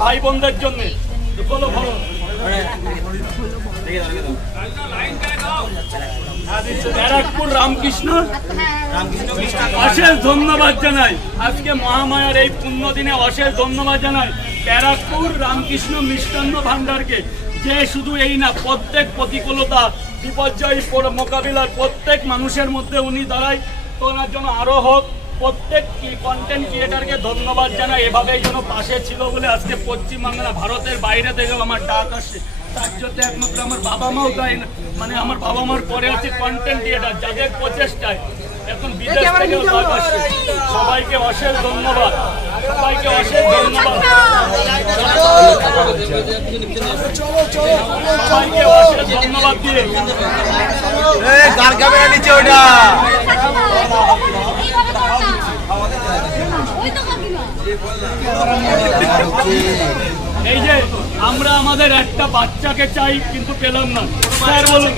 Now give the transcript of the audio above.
ভাই বোনদের জন্য ব্যারাকপুর রামকৃষ্ণ অশেষ ধন্যবাদ জানাই। আজকে মহামায়ার এই পুণ্য দিনে অশেষ ধন্যবাদ জানাই ব্যারাকপুর রামকৃষ্ণ মিষ্টান্ন ভান্ডারকে, যে শুধু এই না, প্রত্যেক প্রতিকূলতা বিপর্যয় মোকাবিলার প্রত্যেক মানুষের মধ্যে উনি দাঁড়ায়। তো ওনার জন্য আরো হোক। প্রত্যেক কন্টেন্ট ক্রিয়েটারকে ধন্যবাদ জানাই, এভাবেই যেন পাশে ছিল বলে আজকে পশ্চিমবাংলা ভারতের বাইরে থেকেও আমার ডাক আসছে। তার জন্য একমাত্র আমার বাবা মাও তাই না, মানে আমার বাবা মার পরে আছে কন্টেন্ট ক্রিয়েটার, যাদের প্রচেষ্টায় এখন বিদেশ থেকেও ডাক আসছে। সবাইকে অশেষ ধন্যবাদ, সবাইকে অশেষ ধন্যবাদ, সবাইকে অশেষ ধন্যবাদ দিয়ে এই যে আমরা আমাদের একটা বাচ্চাকে চাই কিন্তু পেলাম না। স্যার বলুন।